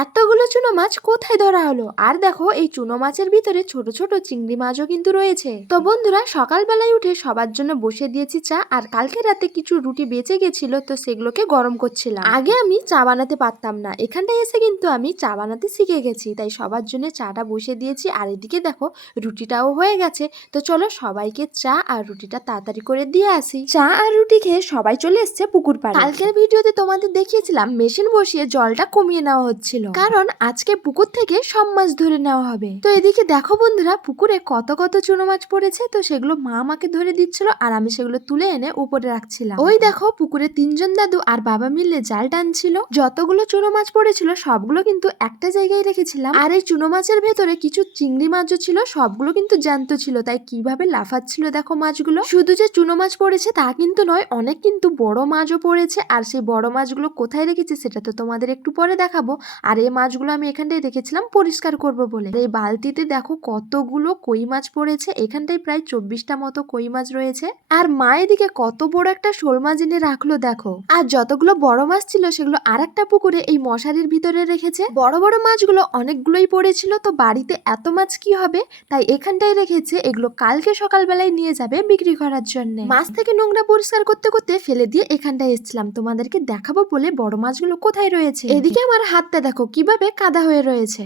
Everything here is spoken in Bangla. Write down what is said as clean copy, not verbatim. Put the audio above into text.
এতগুলো চুনো মাছ কোথায় ধরা হলো? আর দেখো এই চুনো মাছের ভিতরে ছোট ছোট চিংড়ি মাছও কিন্তু রয়েছে। তো বন্ধুরা সকালবেলায় উঠে সবার জন্য বসে দিয়েছি চা, আর কালকে রাতে কিছু রুটি বেঁচে গেছিল, তো সেগুলোকে গরম করছিলাম। আগে আমি চা বানাতে পারতাম না, এখানটায় এসে কিন্তু আমি চা বানাতে শিখে গেছি, তাই সবার জন্য চাটা বসে দিয়েছি। আর এদিকে দেখো রুটিটাও হয়ে গেছে। তো চলো সবাইকে চা আর রুটিটা তাড়াতাড়ি করে দিয়ে আসি। চা আর রুটি খেয়ে সবাই চলে এসছে পুকুর পাড়ে। কালকের ভিডিওতে তোমাদের দেখিয়েছিলাম মেশিন বসিয়ে জলটা কমিয়ে নেওয়া হচ্ছিল, কারণ আজকে পুকুর থেকে সব মাছ ধরে নেওয়া হবে। তো এদিকে দেখো বন্ধুরা পুকুরে কত কত চুনো মাছ পড়েছে, তো সেগুলো মা আমাকে ধরে দিচ্ছিল আর আমি সেগুলো তুলে এনে উপরে রাখছিলাম। ওই দেখো পুকুরে তিনজন দাদু আর বাবা মিলে জাল টানছিল। যতগুলো চুনো মাছ পড়েছিল সবগুলো কিন্তু একটা জায়গায় রেখেছিলাম, আর এই চুনো মাছের ভেতরে কিছু চিংড়ি মাছও ছিল, সবগুলো কিন্তু জ্যান্ত ছিল, তাই কিভাবে লাফাচ্ছিল দেখো মাছগুলো। শুধু যে চুনো মাছ পড়েছে তা কিন্তু নয়, অনেক কিন্তু বড় মাছও পড়েছে। আর সেই বড় মাছগুলো কোথায় রেখেছি সেটা তো তোমাদের একটু পরে দেখাবো। আর এই মাছগুলো আমি এখানটায় রেখেছিলাম পরিষ্কার করব বলে। এই বালতিতে দেখো কতগুলো কই মাছ পড়েছে, এখানটায় প্রায় 24টা মতো কই মাছ রয়েছে। আর মা এদিকে কত বড় একটা শোল মাছ এনে রাখলো দেখো। আর যতগুলো বড় মাছ ছিল সেগুলো আর একটা পুকুরে এই মশারির ভিতরে রেখেছে। বড় বড় মাছগুলো অনেকগুলোই পড়েছিল, তো বাড়িতে এত মাছ কি হবে, তাই এখানটায় রেখেছে। এগুলো কালকে সকালবেলায় নিয়ে যাবে বিক্রি করার জন্য। মাছ থেকে নোংরা পরিষ্কার করতে করতে ফেলে দিয়ে এখানটায় এসেছিলাম তোমাদেরকে দেখাবো বলে বড় মাছগুলো কোথায় রয়েছে। এদিকে আমার হাতটা দেখো কিভাবে কাদা হয়ে রয়েছে।